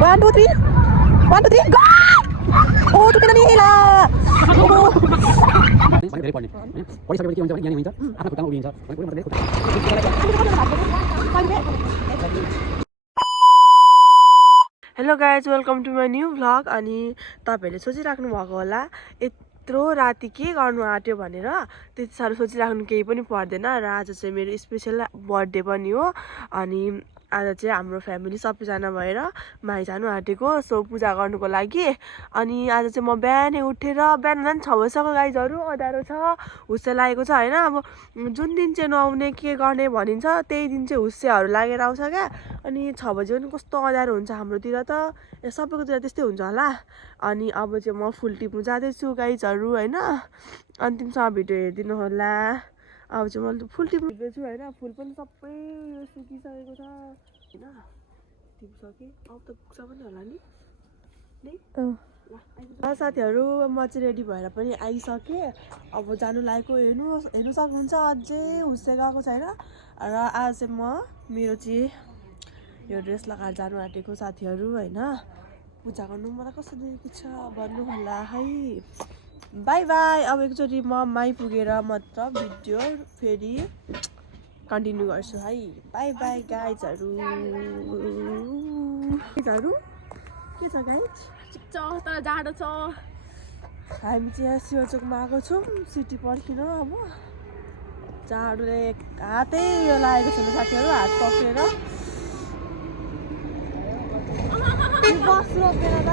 1 2 3 1 2 3 go ओ टुटेन नि ला धेरै पढ्ने हैन पढिसकेपछि के हुन्छ भने ज्ञानी हुन्छ आफ्नो खुट्टामा उभिन्छ भने पुरै मतलब hello guys welcome to my new vlog. अनि तपाईहरुले सोचिराख्नु भएको होला यत्रो राति के गर्नु आट्यो भनेर। त्यति साह्रो सोचिराख्नु केही पनि पर्दैन र आज चाहिँ मेरो स्पेशल बर्थडे पनि हो। अनि आज चाहिँ हाम्रो फ्यामिली सबैजना भएर माइ जानु आँटेको सो पूजा गर्नुको लागि। अनि आज चाहिँ म बिहानै उठेर बिहान 6 बजीसम्म गाइजहरू अँध्यारो छ हुस्से लागेको छ हैन। अब जुन दिन चाहिँ नआउने के गर्ने भनिन्छ त्यही दिन चाहिँ हुस्सेहरू लागेर आउँछ क्या। अनि 6 बजी पनि कस्तो अँध्यारो हुन्छ हाम्रोतिर त सबैकोतिर त्यस्तै हुन्छ होला। अनि अब चाहिँ म फुल टिप्नु जाँदैछु गाइजहरू हैन। अन्तिमसम्म भिडियो हेरिदिनु होला। अब चाहिँ मैले फुल टिप्नु छु हैन। फुल पनि सबै यो सुकिसकेको छ हैन। टिप्सके अब त पुग्छ पनि होला नि ल साथीहरू। म चाहिँ रेडी भएर पनि आइसकेँ। अब जानु लागेको हेर्नु सक्नुहुन्छ अझै हुस्से गएको छैन। र आज चाहिँ म मेरो चाहिँ यो ड्रेस लगाएर जानु आँटेको साथीहरू हैन। पूजा गर्नु मलाई कस्तो देखेको छ भन्नु होला है। Bye by. अब एकचोटि म माइ पुगेर मात्र भिडियो फेरि कन्टिन्यू गर्छु है। बाई बाई गाइजहरू। के छ गाइज? तर जाडो छ। हामी चाहिँ यहाँ शिवचोकमा आएको छौँ सिटी पर्खिनु। अब जाडोले हातै यो लागेको छैन साथीहरू। हात पक्रेर बस रोकेर त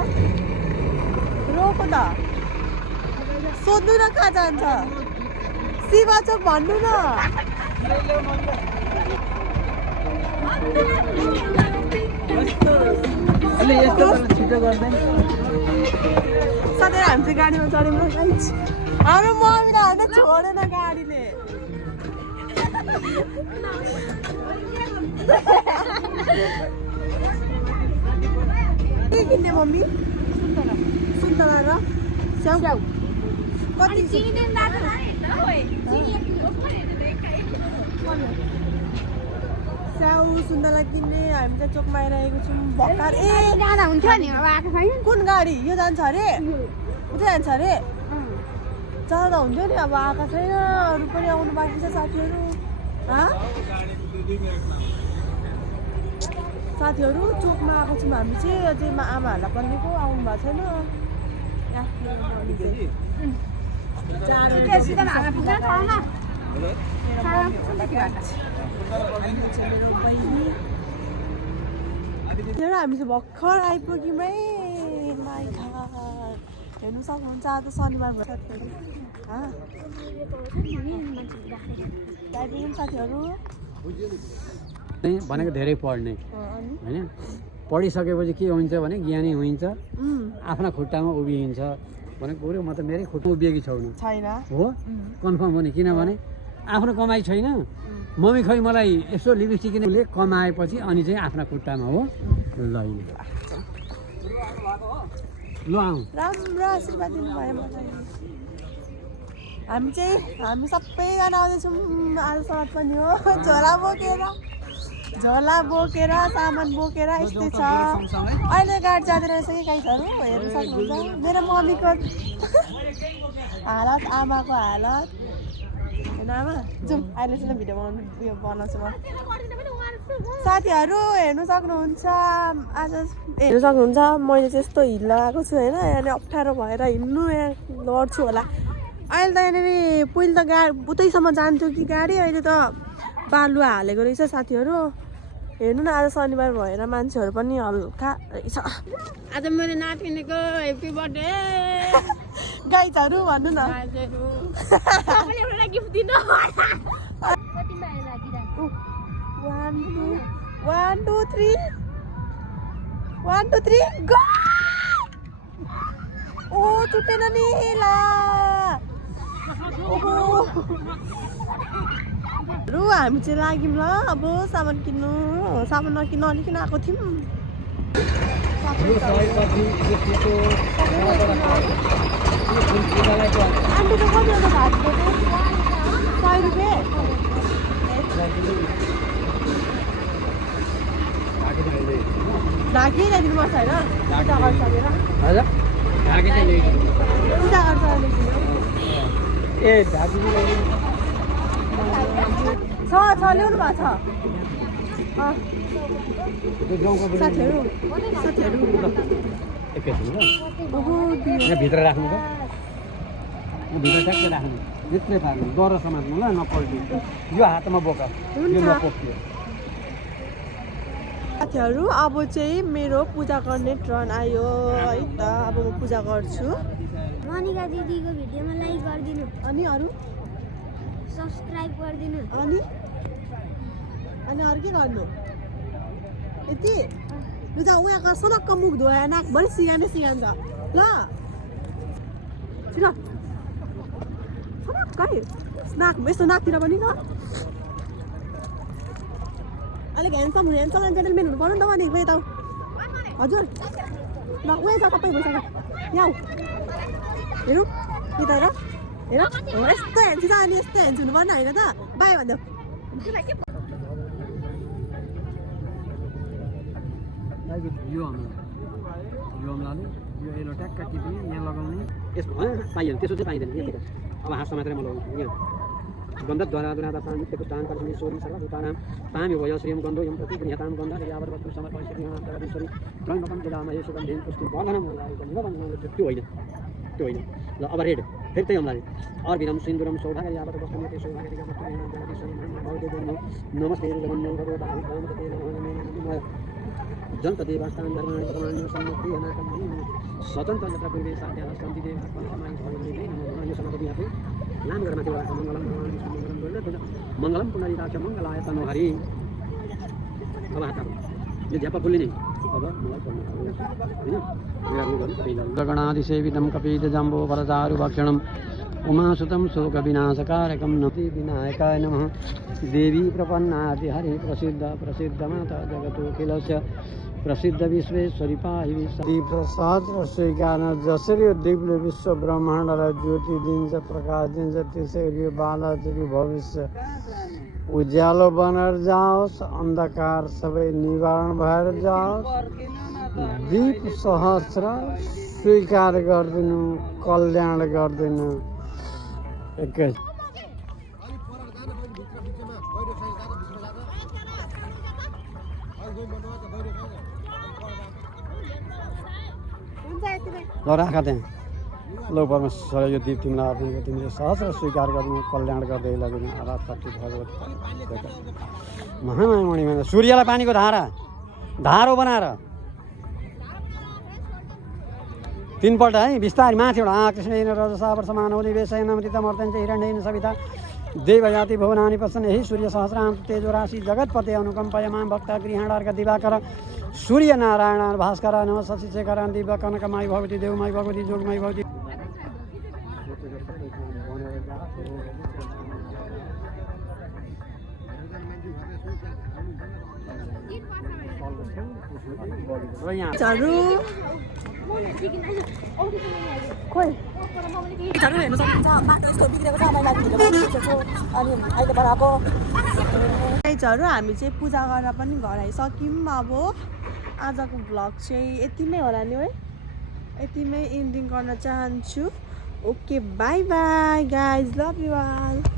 रोको त सोध्नु न कहाँ जान्छ शिवचोक भन्नु न। सधैँ हामी चाहिँ गाडीमा चढ्यौँ गाइज। हाम्रो मम्मीलाई होइन छोडेन गाडीले। के किन्ने मम्मी? सुन्तला र स्याउ कति? स्याउ सुन्तला किन्ने हामी चाहिँ चोकमा आइरहेको छौँ भर्खर। ए जाँदा हुन्थ्यो नि अब आएको छैन। कुन गाडी यो जान्छ अरे? उतै जान्छ अरे? जाँदा हुन्थ्यो नि अब आएको छैन। अरू पनि आउनु बाँकी छ साथीहरू। साथीहरू चोकमा आएको छौँ हामी चाहिँ। अझै आमाहरूलाई पढ्नेको आउनु भएको छैन। हामी चाहिँ भर्खर आइपुग्यौँ है माइ घर। हेर्नु सक्नुहुन्छ आज शनिबार भयो साथीहरू। आइपुग्यौँ साथीहरू। भनेको धेरै पढ्ने हैन। पढिसकेपछि के हुन्छ भने ज्ञानी हुन्छ आफ्ना खुट्टामा उभिन्छ भनेको कुरो। म त मेरै खुट्टा उभिएकी छैन हो कन्फर्म हो नि। किनभने आफ्नो कमाइ छैन। मम्मी खै मलाई यसो लिपस्टिक किनेले कमाएपछि अनि चाहिँ आफ्ना खुट्टामा हो ल ल आउँ। राम्रो आशीर्वाद दिनुभयो मलाई। हामी सबैजना आउँदैछौँ आज सराद पनि हो। झोला बोकेर सामान बोकेर यस्तै छ। अहिले गाडी जाँदै रहेछ कि गाइजहरू हेर्नु सक्नुहुन्छ मेरो मम्मीको हालत आमाको हालत होइन। आमा जाउँ अहिले चाहिँ भिडियो बनाउँछु म। साथीहरू हेर्नु सक्नुहुन्छ मैले चाहिँ यस्तो हिल लगाएको छु होइन। यहाँनिर अप्ठ्यारो भएर हिँड्नु यहाँ लड्छु होला। अहिले त यहाँनिर पहिले त उतैसम्म जान्थ्यो कि गाडी। अहिले त बालुवा हालेको रहेछ साथीहरू। हेर्नु न आज शनिबार भएर मान्छेहरू पनि हल्का रहेछ। आज मेरो नातिनीको हेप्पी बर्थडे गाइजहरू भन्नु न। गिफ्ट दिनु 1 2 3 1 2 3 गो ओ टुटेन नि ला। हामी चाहिँ लाग्यौँ ल। अब सामान किन्नु। सामान नकिन्नु अलिकन आएको थियौँ। आन्टीको कति हो भातको चाहिँ 100 रुपियाँ। ढाकी ल्याइदिनुपर्छ होइन पूजा गरिसकेर हजुर ढाके चाहिँ ल्याइदिनु पूजा गरिसकेर ल्याइदिनु ए ढाकी चाहिँ ल्याइदिनु छ ल्याउनु भएको छ त्यो गाउँको साथीहरू एकैछिन ल यहाँ भित्र राख्नु त भित्र ट्याक्कै राख्नु यत्रै पार्नु डर समात्नु ल नपल्टि यो हातमा बोका यो नपोक्यो साथीहरू अब चाहिँ मेरो पूजा गर्ने टर्न आयो है त अब म पूजा गर्छु मनिका दिदीको भिडियोमा लाइक गरिदिनु अनि अरू सब्सक्राइब गरिदिनु अनि अरू के गर्नु यति लु त उहाँको सनक्क मुख धोया नाकभरि सिगाने सिगान्छ ल छिर सनक्कै नाक यस्तो नाकतिर पनि छ अलिक ह्यान्डसम एन्ड जेन्टलमेन हुनु पर्यो नि त अनि यता हजुर ल उयो छ सबै भइसक्यो यहाँ हेरौँ यता हेर हेर यस्तो ह्यान्ड छ अनि यस्तो ह्यान्ड हुनु पर्ने होइन त बाई भनिदेऊ यो अम्लाले यो यलो ट्याक्का टिप्ने यहाँ लगाउने यसमा पाइयो त्यसो चाहिँ पाइँदैन कि अब हाँसमा मात्रै म लगाउँछु यहाँ गन्धद्वारा दुरादा पामित्यको स्थान कर्षणी सोरी सर्वभूतानां पाम्यो वय श्रियं गन्धो यं प्रति गृह्यतां गन्धः यावद्वस्तु समर्पयिष्यति त्रयम्बकं जलामहे सुगन्धिं पुष्टिं वर्धनं त्यो होइन ल अब रेड फेरि त्यही अम्लाले अर्भिरम सिन्दुरम सौभाग्य यावत् वस्तुमते सौभाग्य नमस्ते जन्तदेवास्तान धर्माणि प्रमाण्य सम्मुक्ति अनाकं स्वतन्त्र यत्र पूर्वे साध्याः सन्ति देव यो समाधि आफै नाम गरेर माथि बढाएको मङ्गलम भगवान् विष्णु मङ्गलम गरेर मङ्गलम पुनरिताक्ष मङ्गलाय तनोहरि अब हात यो झ्यापा फुल्ने नै अब गणादिसेवितं कपीतजम्बो वरदारुभक्षणम् उमासुतं शोकविनाशकारकं नमति विनायकाय नमः देवी प्रपन्नाति हरि प्रसिद्ध माता जगतोखिलस्य प्रसिद्ध विश्वेश्वरी पाहि प्रसाद स्वीकार जसरी दिव्य विश्व ब्रह्माण्डलाई ज्योति दिन्छ प्रकाश दिन्छ त्यसरी यो बाला भविष्य उज्यालो बनेर जाओस् अन्धकार सबै निवारण भएर जाओस् दीप सहस्र स्वीकार गरिदिनु कल्याण गरिदिनु एकै ल राख त्यहाँ लौ परमेश्वर यो दीप तिमीलाई अर्पण तिमीले सहस्र स्वीकार गर्नु कल्याण गर्दै लगिनु आवाज प्राप्ति भगवत महामायमणिमा सूर्यलाई पानीको धारो बनाएर 3 पल्ट है बिस्तारै माथिबाट कृष्णेन रजसावर समानौ निवेशयनमृतमर्त्यञ्च हिरण्येन सविता देवयाति भुवनानि पश्यन् यही सूर्य सहस्रांश तेजो राशि जगतपते अनुकंपय मां भक्त गृहाणार्क दिवाकर सूर्य नारायण भास्कर नम शशिशेखर दिव्य कनकमाई भगवती देवमाई भगवती जोगमाई भगवती खोइ हेर्नु सक्नुहुन्छ बाटो यस्तो बिग्रेको छ मैला अनि अहिले बढाएको हामी चाहिँ पूजा गरेर पनि घर आइसक्यौँ अब आजको भ्लग चाहिँ यतिमै होला नि है यतिमै एन्डिङ गर्न चाहन्छु okay bye bye guys love you all